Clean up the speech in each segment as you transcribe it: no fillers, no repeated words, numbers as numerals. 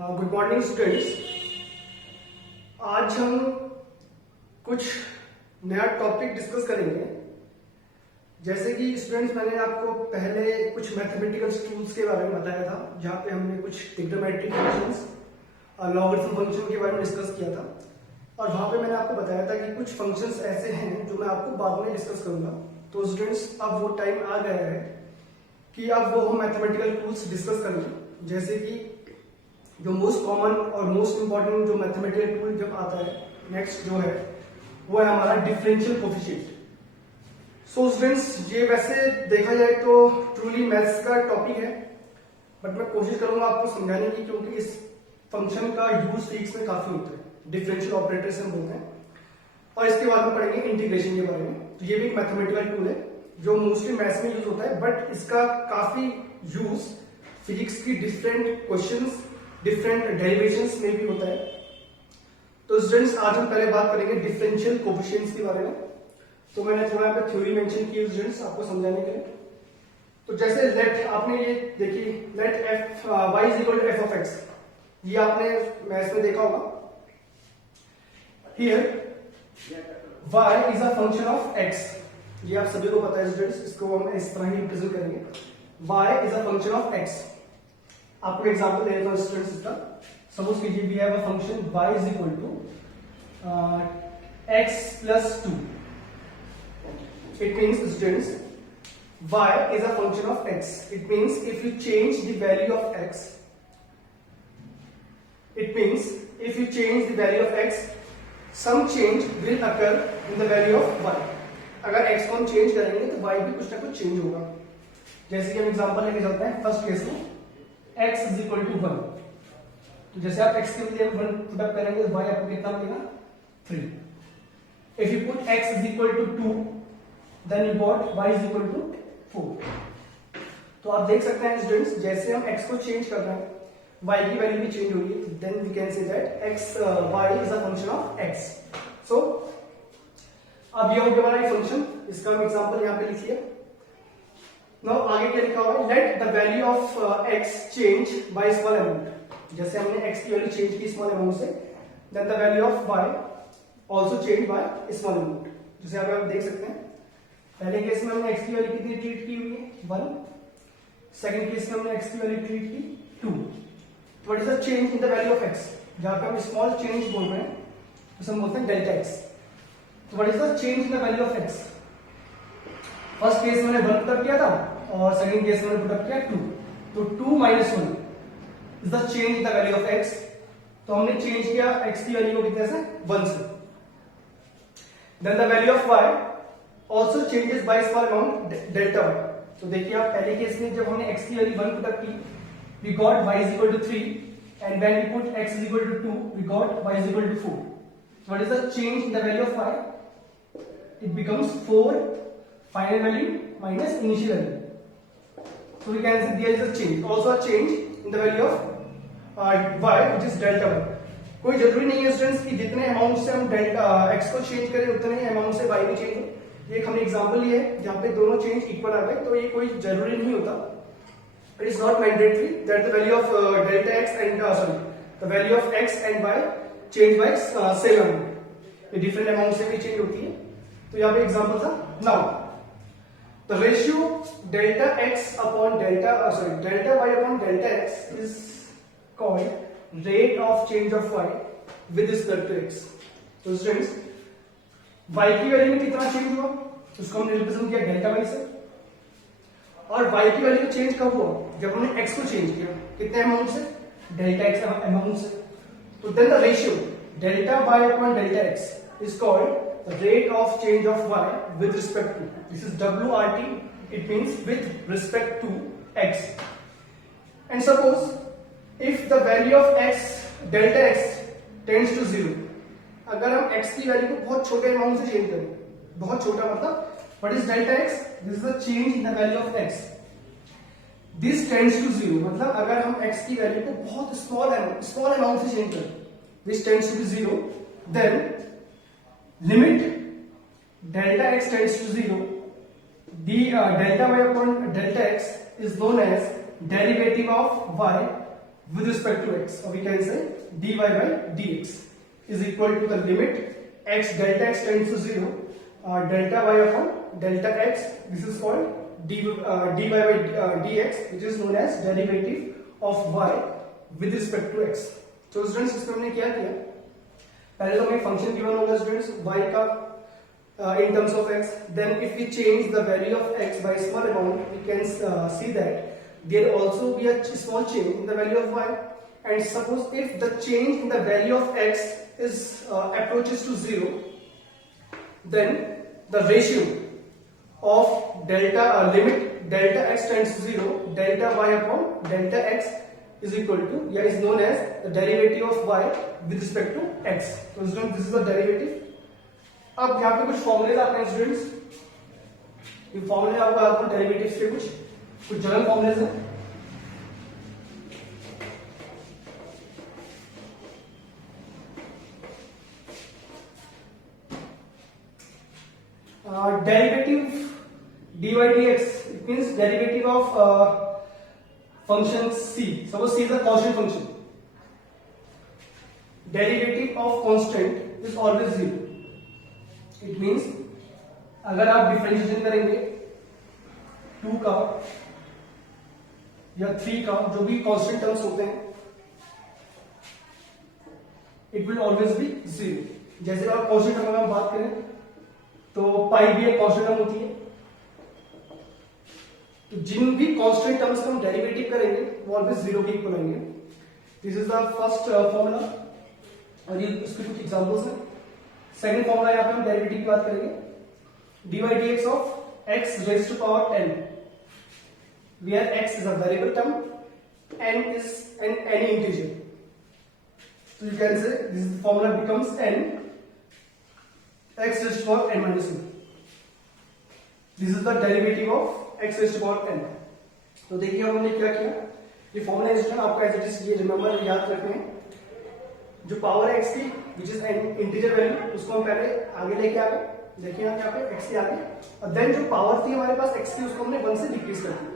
Good morning students. आज हम कुछ नया टॉपिक डिस्कस करेंगे। जैसे कि स्टूडेंट्स, मैंने आपको पहले कुछ मैथमेटिकल टूल्स के बारे में बताया था, जहाँ पे हमने कुछ ट्रिग्नोमेट्रिक फंक्शंस, लॉगरिथम फंक्शन के बारे में डिस्कस किया था। और वहाँ पे मैंने आपको बताया था कि कुछ फंक्शंस ऐसे हैं जो मैं आपको बाद में डिस्कस करूंगा। तो स्टूडेंट्स, अब वो टाइम आ गया है कि अब वो हम मैथमेटिकल टूल्स डिस्कस करेंगे। जैसे कि जो मोस्ट कॉमन और मोस्ट इंपॉर्टेंट जो मैथमेटिकल टूल जब आता है नेक्स्ट जो है वो है हमारा डिफरेंशियल कोफिशिएंट। सो स्टूडेंट्स, ये वैसे देखा जाए तो ट्रूली मैथ्स का टॉपिक है, बट मैं कोशिश करूंगा आपको समझाने की, क्योंकि इस फंक्शन का यूज फिजिक्स में काफी होता है। डिफरेंशियल ऑपरेटर से हम बोलते हैं। और इसके बाद में पढ़ेंगे इंटीग्रेशन के बारे में। तो ये भी एक मैथमेटिकल टूल है जो मोस्टली मैथ्स में यूज होता है, बट इसका काफी यूज फिजिक्स की डिफरेंट क्वेश्चंस, डिफरेंट डेरिवेशंस में भी होता है। तो स्टूडेंट्स, आज हम पहले बात करेंगे डिफरेंशियल कोफिशिएंट्स के बारे में। तो मैंने थोड़ा यहाँ पे थ्योरी मेंशन की स्टूडेंट्स आपको समझाने के लिए। तो जैसे लेट, आपने ये देखी, let f y is equal to f of x, ये आपने मैथ्स में देखा होगा। Here y is a function of x, ये आप सभी को पता है स्टूडेंट्स। इसको हम इस तरह ही रिप्रेजेंट करेंगे, y is a function of x। आपको एग्जांपल दे देता हूं स्टूडेंट्स इसका। सपोज कीजिए we have a function y is equal to x plus 2। It means students, y is a function of x. It means if you change the value of x, it means if you change the value of x, some change will occur in the value of y. अगर x को हम change करेंगे तो y भी कुछ ना कुछ change होगा। जैसे कि हम एग्जांपल लेके चलते हैं फर्स्ट केस में, x is equal to 1। तो जैसे आप x के लिए 1 पुट अप करेंगे तो y आपको कितना मिलेगा, 3। If you put x is equal to 2, then you got y is equal to 4। तो आप देख सकते हैं स्टूडेंट्स, जैसे हम x को चेंज कर रहे हैं y की वैल्यू भी चेंज हो रही है। Then we can say that x y is a function of x। So अब ये हो गया हमारा फंक्शन, इसका हम एग्जांपल यहाँ पे लिख लिया। नाउ आगे क्या लिखा हुआ है, let the value of x change by small amount. जैसे हमने x की वैल्यू चेंज की स्मॉल अमाउंट से, then the value of y also change by small amount. जैसे आप देख सकते हैं, पहले केस में हमने x की वैल्यू कितनी ट्रीट की हुई है, 1। सेकंड केस में हमने x की वैल्यू ट्रीट की 2। What is the change in the value of x? जहां पे हम स्मॉल चेंज बोल रहे हैं तो हम बोलते हैं डेल्टा x। तो what is the change in the value of x? First case में 1 पुट अप किया था और सेकंड केस में पुट अप किया 2। तो 2 minus 1 is the change in the value of x। तो हमने चेंज किया x की वैल्यू को कितने से, 1 से। Then the value of y also changes by small amount delta y। तो देखिए आप पहले केस में जब हमने x की वैल्यू 1 पुट अप की, we got y is equal to 3, and when we put x is equal to 2, we got y is equal to 4। So what is the change in the value of y? It becomes 4 final value minus initial value। So we can say there is a change, also a change in the value of y, which is delta y। कोई जरूरी नहीं है students कि जितने amount से हम delta x को change करें उतने ही अमाउंट से y भी चेंज हो। एक हमने एग्जांपल लिया है जहां पे दोनों चेंज इक्वल आ गए, तो ये कोई जरूरी नहीं होता। It is not mandatory that the value of delta x and the value of x and y change bye same amount. ये डिफरेंट अमाउंट से भी चेंज होती है। तो यहाँ पे एग्जांपल था, now the ratio delta x upon delta y upon delta x is called rate of change of y with respect to x। तो स्टूडेंट्स, y की वैल्यू में कितना चेंज हुआ उसको हमने रिप्रेजेंट किया डेल्टा y से। और y की वैल्यू चेंज कब हुआ, जब हमने x को चेंज किया, कितने अमाउंट से, डेल्टा x अमाउंट से। तो then the ratio delta y upon delta x is called rate of change of y with respect to, this is WRT, it means with respect to x। And suppose if the value of x delta x tends to 0, अगर हम x की वैल्यू को बहुत छोटे amount से change करें, बहुत छोटा मतलब what is delta x? This is the change in the value of x। This tends to 0 मतलब अगर हम x की वैल्यू को बहुत स्मॉल अमाउंट से चेंज करें, this tends to 0, then limit delta x tends to 0, the delta y upon delta x is known as derivative of y with respect to x, or we can say dy by dx is equal to the limit x delta x tends to 0, delta y upon delta x. This is called dy by dx, which is known as derivative of y with respect to x. तो students इसमें हमने क्या किया, पहले तो हमें function given होगा students y का in terms of x. Then if we change the value of x by small amount, we can see that there also be a small change in the value of y. And suppose if the change in the value of x is approaches to 0, then the ratio of delta limit delta x tends to 0, delta y upon delta x is equal to, is known as the derivative of y with respect to x. So students, this is the derivative. अब यहाँ पे कुछ फॉर्मूले आते हैं students, ये फॉर्मूले आपको आते हैं डेरिवेटिव्स के, कुछ जनरल फॉर्मूले हैं. Derivative dy dx, it means derivative of function c. Suppose c is a constant function. Derivative of constant is always 0. It means अगर आप डिफरेंशिएशन करेंगे 2 का या 3 का, जो भी कांस्टेंट टर्म्स होते हैं, इट विल ऑलवेज बी 0. जैसे अगर कांस्टेंट टर्म में बात करें तो पाई भी एक कांस्टेंट टर्म होती है. तो जिन भी कांस्टेंट टर्म्स का हम डेरिवेटिव करेंगे वो ऑलवेज 0 के इक्वल आएंगे. This is the first formula, और ये उसके कुछ एग्जांपल्स हैं. सेकंड फॉर्मूला यहाँ पे हम डेरिवेटिव की बात करेंगे, dy dx of x raised to power n, where x is a variable term, n is any integer. So you can say this formula becomes n x raised to power n minus 1. This is the derivative of x raised to power n. तो देखिए हमने क्या किया, ये formula instant आपका as it is ये remember याद रखना है. जो पावर है x की which is an integer value, उसको हम पहले आगे लेके आ गए. देखिए यहाँ पे x के आगे, और देन जो पावर थी हमारे पास x की, उसको हमने 1 से डिक्रीज कर दिया.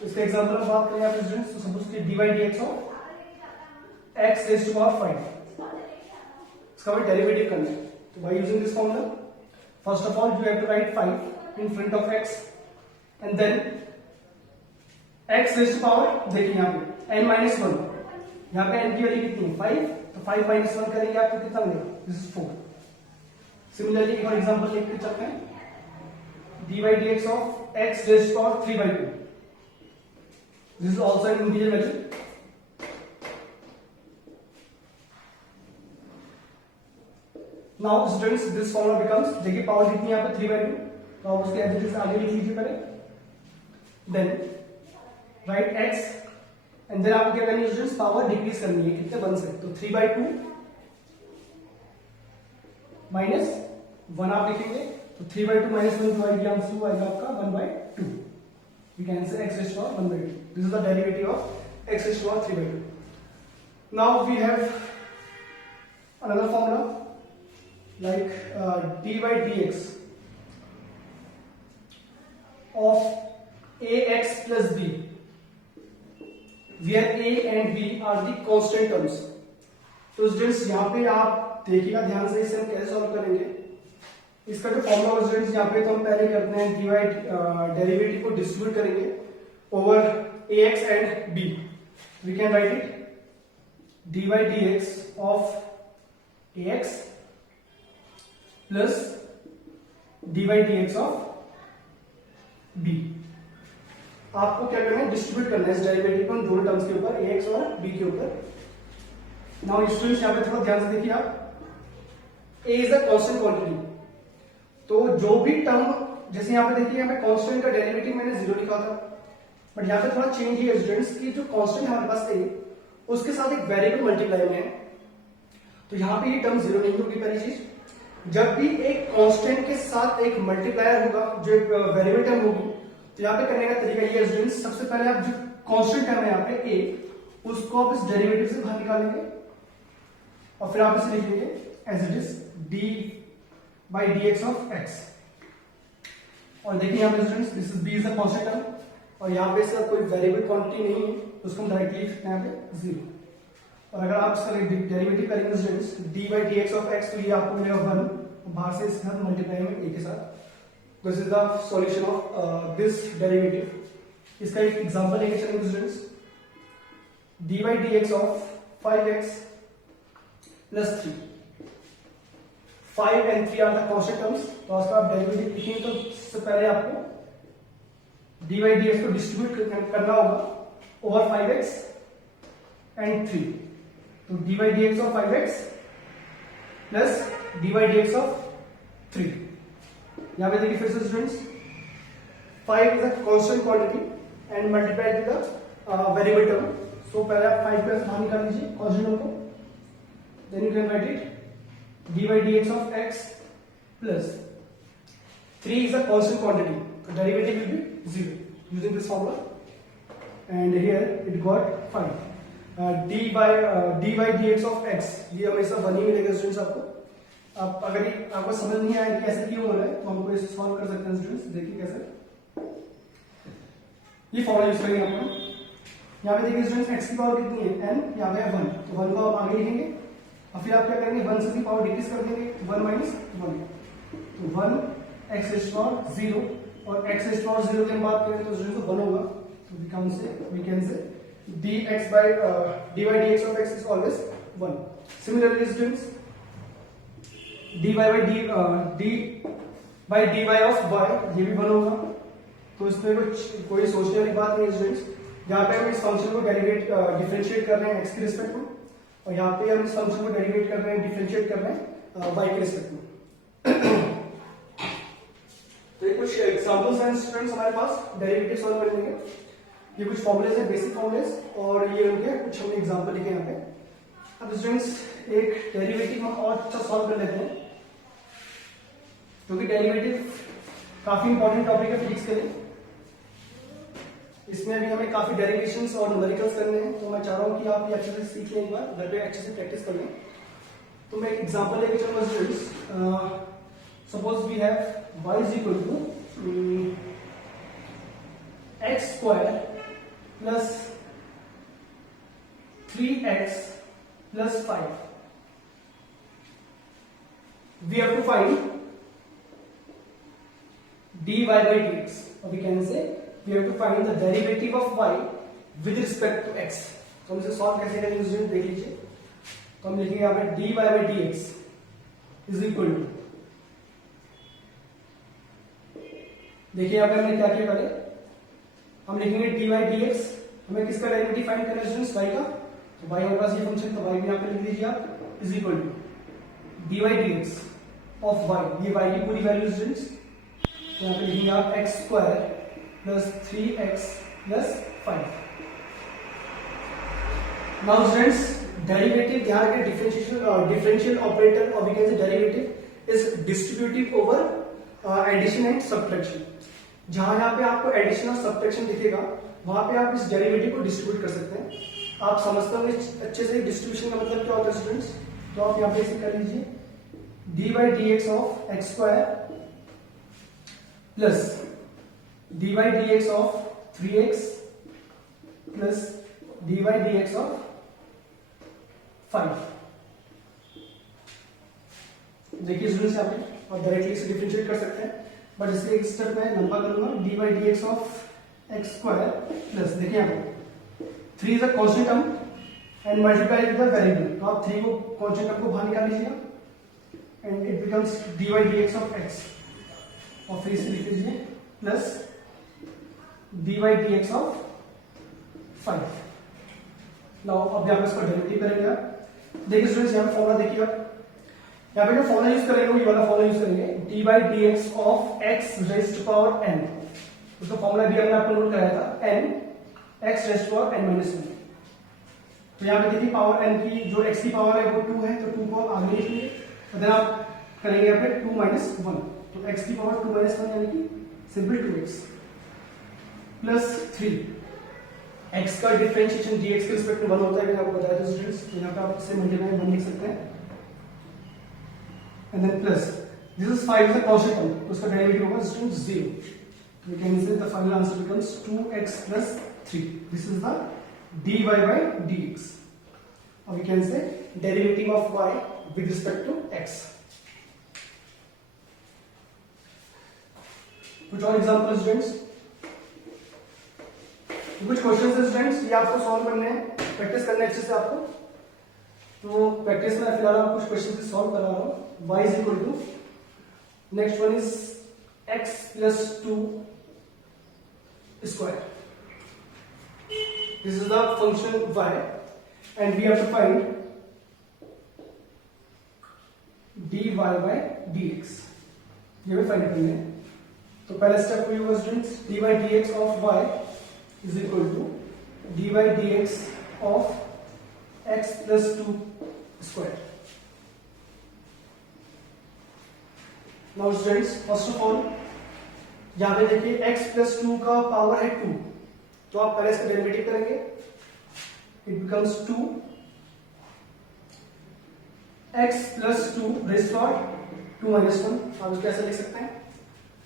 तो इसका एग्जांपल हम बात करें यहाँ पे स्टूडेंट्स, तो सपोज कि dy dx of x raised to power 5, इसका हमें डेरिवेटिव करना है. तो by using this formula, first of all you have to write 5 in front of x, and then x raised to power, देखिए यहाँ पे n minus 1, यहाँ पे n की वैल्यू कितनी है 5, तो 5 minus 1 करेंगे आपको कितना मिलेगा, दिस इज 4. सिमिलरली एक और एग्जांपल लिख के चलते हैं, dy dx of x raised to power 3/2, this is also an integer value. Now students this formula becomes, देखिए पावर कितनी है यहाँ पे 3/2, तो आप उसके एज इट इज आगे लिख लीजिए पहले. Then write x, and then आपको क्या करनी है स्टूडेंट्स, पावर डिक्रीज करनी है कितने 1 से, तो 3/2 माइनस 1 आप लिखेंगे, तो 3/2 माइनस 1 जो आएगी आंसर वो आएगा आपका 1/2. We can say x raised to power 1/2. This is the derivative of x raised to power 3/2. Now we have another formula like dy dx of ax plus b, where a and b are the constant terms. तो students यहाँ पे आप देखिएगा ध्यान से, इसे हम कैसे सॉल्व करेंगे. इसका जो फॉर्मूला स्टूडेंट्स यहाँ पे तो हम पहले करते हैं dy डेरिवेटिव को डिस्ट्रीब्यूट करेंगे over ax and b. We can write it dy dx of ax plus dy dx of b. आपको क्या करना है, डिस्ट्रीब्यूट करना है इस डेरिवेटिव को दोनों टर्म्स के ऊपर, ax और b के ऊपर. नाउ स्टूडेंट्स यहाँ पे थोड़ा ध्यान से देखिए आप, a is a constant quantity, तो जो भी टर्म, जैसे यहाँ पे देखिए यहाँ पे कांस्टेंट का डेरिवेटिव मैंने 0 लिखा था, बट यहाँ पे थोड़ा चेंज है स्टूडेंट्स की, जो कांस्टेंट हमारे पास a, उसके साथ एक वेरिएबल मल्टीप्लाई में है, तो यहाँ पे ये टर्म 0 नहीं होगी. पहली चीज, जब भी एक कांस्टेंट के साथ एक मल्टीप्लायर होगा, जो एक वेरिएबल टर्म होगी, तो यहाँ पे करने का तरीका ये है स्टूडेंट्स, सबसे पहले आप जो कांस्टेंट टर्म है यहाँ पे a, उसको आप इस डेरिवेटिव से बाहर निकालेंगे, और फिर आप इसे लिखेंगे as it is dy dx of x. और देखिए यहाँ पे students, this is b is a constant term, और यहाँ पे इसका कोई वेरिएबल क्वांटिटी नहीं है, तो उसको हम डायरेक्टली लिख सकते हैं यहाँ पे 0। और अगर आप इसका डेरिवेटिव करेंगे students dy dx of x, तो ये आपको मिलेगा 1, बाहर से इसके साथ मल्टीप्लाई में a के साथ। This is the solution of this derivative. इसका एक एग्जांपल लेके चलेंगे students, dy dx of 5x plus 3। 5 and 3 are the constant terms, तो उसका आप डेरिवेटिव लिखेंगे तो सबसे पहले आपको dy dx को डिस्ट्रीब्यूट करना होगा ओवर 5x and 3। तो dy dx of 5x plus dy dx of 3। यहां पे देखिए फिर से students, 5 is a constant quantity and multiplied with the variable term. So पहले आप 5 प्लस बाहर निकाल लीजिए कांस्टेंट टर्म को, then you can write it dy dx of x plus 3 is a constant quantity, so derivative will be 0 using this formula, and here it got 5। dy dx of x ये हमेशा 1 ही मिलेगा students आपको। आप अगर ये आपको समझ नहीं आया कि कैसे क्यों हो रहा है, तो हमको इसे सॉल्व कर सकते हैं स्टूडेंट्स। देखिए कैसे, ये फॉर्मूला यूज करेंगे अपन। यहाँ पे देखिए स्टूडेंट्स x की पावर कितनी है n, यहाँ पे है 1, तो 1 को आप आगे लिखेंगे और फिर आप क्या करेंगे 1 से पावर डिक्रीज कर देंगे, 1 माइनस 1, तो 1 x रेज़ टू पावर 0, और x रेज़ टू पावर 0 की हम बात करें तो स्टूडेंट्स 1 होगा। तो we can say dx by dy dx of x is always 1। Similarly students, dy by dy of y ये भी 1 होगा। तो इसमें कोई सोचने वाली बात नहीं है स्टूडेंट्स। यहाँ पे हम इस फंक्शन को डिफरेंशिएट कर रहे हैं x के रिस्पेक्ट में, और यहाँ पे हम इस फंक्शन को डेरिवेट कर रहे हैं, डिफरेंशिएट कर रहे हैं y के रिस्पेक्ट में। तो ये कुछ एग्जांपल्स हैं स्टूडेंट्स हमारे पास डेरिवेटिव सॉल्व करने के। ये कुछ फॉर्मूलेज हैं, बेसिक फॉर्मूलेज, और ये उनके कुछ हमने एग्जांपल लिखे यहाँ पे। अब स्टूडेंट्स एक डेरिवेटिव हम और अच्छा सॉल्व कर लेते हैं, क्योंकि डेरिवेटिव काफी इंपॉर्टेंट टॉपिक है फिजिक्स के लिए। इसमें अभी हमें काफी डेरिवेशंस और न्यूमेरिकल्स करने हैं, तो मैं चाह रहा हूँ कि आप ये अच्छे से सीख लें, एक बार घर पे अच्छे से प्रैक्टिस कर लें। तो मैं एक एग्जांपल लेके चलूंगा students. Suppose we have y is equal to x square plus 3x plus 5. We have to find dy by dx, or we can say we have to find the derivative of y with respect to x. तो हम इसे solve कैसे करेंगे student देख लीजिए। तो हम लिखेंगे यहाँ पे dy by dx is equal to, देखिए यहाँ पे हमने क्या किया पहले, हम लिखेंगे dy dx, हमें किसका डेरिवेटिव फाइंड करना है स्टूडेंट्स, y का। तो y हमारे पास ये फंक्शन, तो y भी यहाँ पे लिख दीजिए आप, is equal to dy dx of y, ये y की पूरी वैल्यू स्टूडेंट्स। तो यहाँ पे लिखेंगे आप x square plus 3x plus 5। Now students derivative ध्यान रखें, डिफरेंशियल ऑपरेटर और we can say derivative is distributive over addition and subtraction. जहां यहाँ पे आपको एडिशन और सब्ट्रैक्शन दिखेगा, वहां पे आप इस डेरिवेटिव को डिस्ट्रीब्यूट कर सकते हैं। आप समझते होंगे अच्छे से डिस्ट्रीब्यूशन का मतलब क्या होता है स्टूडेंट्स। तो आप यहाँ पे इसे कर लीजिए dy dx of x square plus dy dx of 3x plus dy dx of 5। देखिए स्टूडेंट्स यहाँ पे, और डायरेक्टली इसे डिफरेंशिएट कर सकते हैं, बट इसके एक स्टेप में लंबा करूंगा। dy dx of x square plus, देखिए यहाँ पे 3 is a constant term and multiply with the variable, तो आप 3 को कांस्टेंट टर्म को बाहर निकाल लीजिएगा and it becomes dy dx of x, और फिर इसे लिख लीजिए plus dy dx of 5। Now अब यहाँ पे इसका डेरिवेटिव करेंगे आप। देखिए स्टूडेंट्स यहाँ पे फॉर्मूला देखिए आप, यहाँ पे जो फॉर्मूला यूज करेंगे वो ये वाला फॉर्मूला यूज करेंगे, dy dx of x raise to power n। उसका फॉर्मूला भी हमने आपको नोट कराया था, n x raise to power n minus 1। तो यहाँ पे देखिए पावर n की जो x की पावर है वो 2 है, तो 2 को आप आगे लिखेंगे, तो देन आप करेंगे यहाँ पे 2 माइनस 1, तो x की पावर 2 माइनस 1 यानी कि सिंपल 2x प्लस 3। x का डिफरेंशिएशन dx के रिस्पेक्ट में 1 होता है, मैंने आपको बताया था स्टूडेंट्स। तो यहाँ पे आप इसे मल्टीप्लाई 1 लिख सकते हैं and then plus this is 5 is a constant term, तो उसका डेरिवेटिव होगा students 0। We can say the final answer becomes 2x plus 3. This is the dy by dx. Or we can say derivative of y with respect to x. कुछ और example students, कुछ question है students, ये आपको solve करने हैं, practice करना है अच्छे से आपको। तो प्रैक्टिस में फिलहाल आपको कुछ क्वेश्चन सॉल्व करा रहा हूँ। y is equal to, next one is x plus 2 square. This is the function y and we have to find dy by dx। ये भी फाइंड करना है। तो पहला स्टेप हुई होगा students, dy dx of y is equal to dy dx of x plus 2 square. Now students, first of all यहां पे देखिए x प्लस 2 का पावर है 2, तो आप पहले इसका डेरिवेटिव करेंगे, it becomes 2 x plus 2 rays power 2 minus 1। आप इसको ऐसे लिख सकते हैं।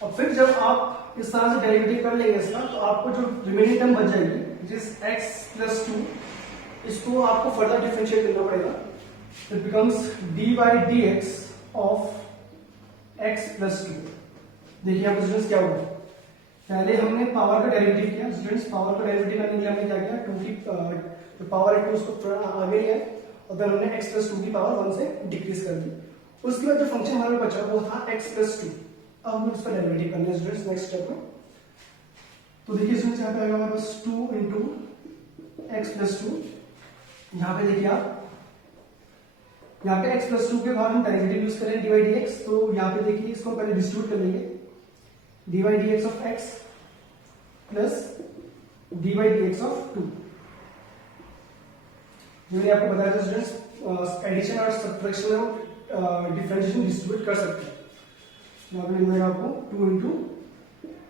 और फिर जब आप इस तरह से डेरिवेटिव कर लेंगे इसका, तो आपको जो रिमेनिंग टर्म बच जाएगी जिस x प्लस 2, इसको आपको फर्दर डिफरेंशिएट करना पड़ेगा। It becomes dy dx of x plus 2। देखिए यहाँ पर स्टूडेंट्स क्या हुआ, पहले हमने पावर का डेरिवेटिव किया। स्टूडेंट्स, पावर का डेरिवेटिव करने के लिए हमने क्या किया, 2 की जो पावर है 2 उसको थोड़ा आगे लिया और फिर हमने x प्लस 2 की पावर 1 से डिक्रीज कर दी। उसके बाद जो फंक्शन हमारे बचा वो था x प्लस 2। अब हम इसका डेरिवेटिव करना है स्टूडेंट्स नेक्स्ट स्टेप में। तो देखिए स्टूडेंट्स, यहाँ पे आएगा हमारे पास 2 इंटू एक्स प्लस 2। यहाँ पे देखिए आप, यहाँ पे x प्लस 2 के बाद हम डेरिवेटिव यूज करें dy dx। तो यहाँ पे देखिए इसको पहले डिस्ट्रीब्यूट कर लेंगे, dy dx of x plus dy dx of 2। मैंने आपको बताया था स्टूडेंट्स, एडिशन और सब्ट्रैक्शन में डिफरेंशिएशन डिस्ट्रीब्यूट कर सकते हैं। यहाँ पे मिलेगा आपको 2 इंटू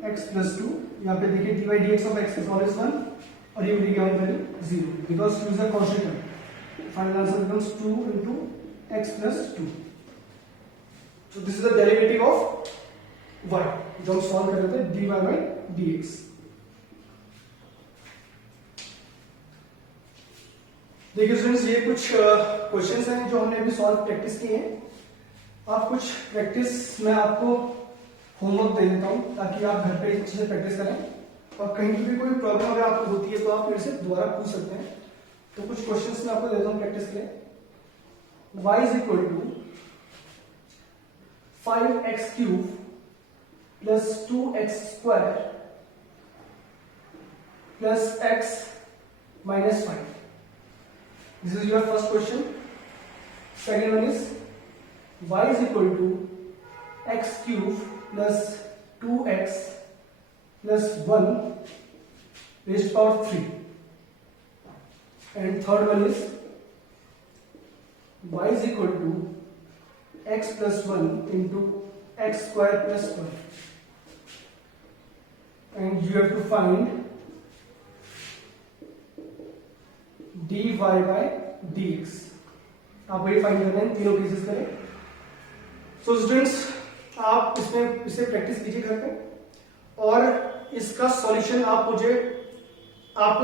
एक्स प्लस 2। यहाँ पे देखिए dy dx of x is always 1 और ये मिलेगी हमारी value 0 because use a constant term. Final answer becomes 2 into x plus 2। So this is the derivative of y जो हम सॉल्व कर रहे थे, dy by dx। देखिए स्टूडेंट्स, ये कुछ क्वेश्चंस हैं जो हमने अभी सॉल्व प्रैक्टिस किए हैं। आप कुछ प्रैक्टिस में आपको होमवर्क दे देता हूं ताकि आप घर पे अच्छे से प्रैक्टिस करें और कहीं भी कोई प्रॉब्लम अगर आपको होती है तो आप मेरे से दोबारा पूछ सकते हैं। तो कुछ क्वेश्चंस मैं आपको देता हूं प्रैक्टिस के लिए। y is equal to 5x cube plus 2x square plus x minus 5। This is your first question. Second one is y is equal to x cube plus 2x plus 1 raised to power 3. And third one is y is equal to x plus 1 into x square plus 1. And you have to find dy by dx। आप वही find करना है, तीनों cases करें। So students, आप इसमें इसे practice कीजिए घर पे और इसका सॉल्यूशन आपको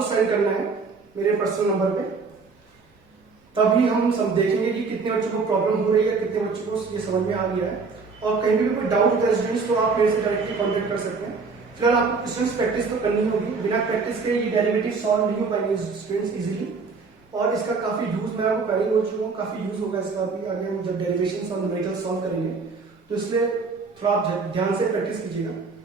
सेंड करना है मेरे पर्सनल नंबर पे। तभी हम सब देखेंगे कि कितने बच्चों को प्रॉब्लम हो रही है, कितने बच्चों को ये समझ में आ गया है। और कहीं भी कोई डाउट होता है स्टूडेंट्स, तो आप मेरे से डायरेक्टली कॉन्टेक्ट कर सकते हैं। फिलहाल आपको स्टूडेंट्स प्रैक्टिस तो करनी होगी, बिना प्रैक्टिस के ये डेरिवेटिव सॉल्व नहीं हो पाएंगे स्टूडेंट्स इजीली। और इसका काफी यूज मैं आपको पहले बोल चुका हूँ, काफी यूज होगा इसका भी आगे हम जब डेरिवेशंस और न्यूमेरिकल सॉल्व करेंगे। तो इसलिए थोड़ा आप ध्यान से प्रैक्टिस कीजिएगा।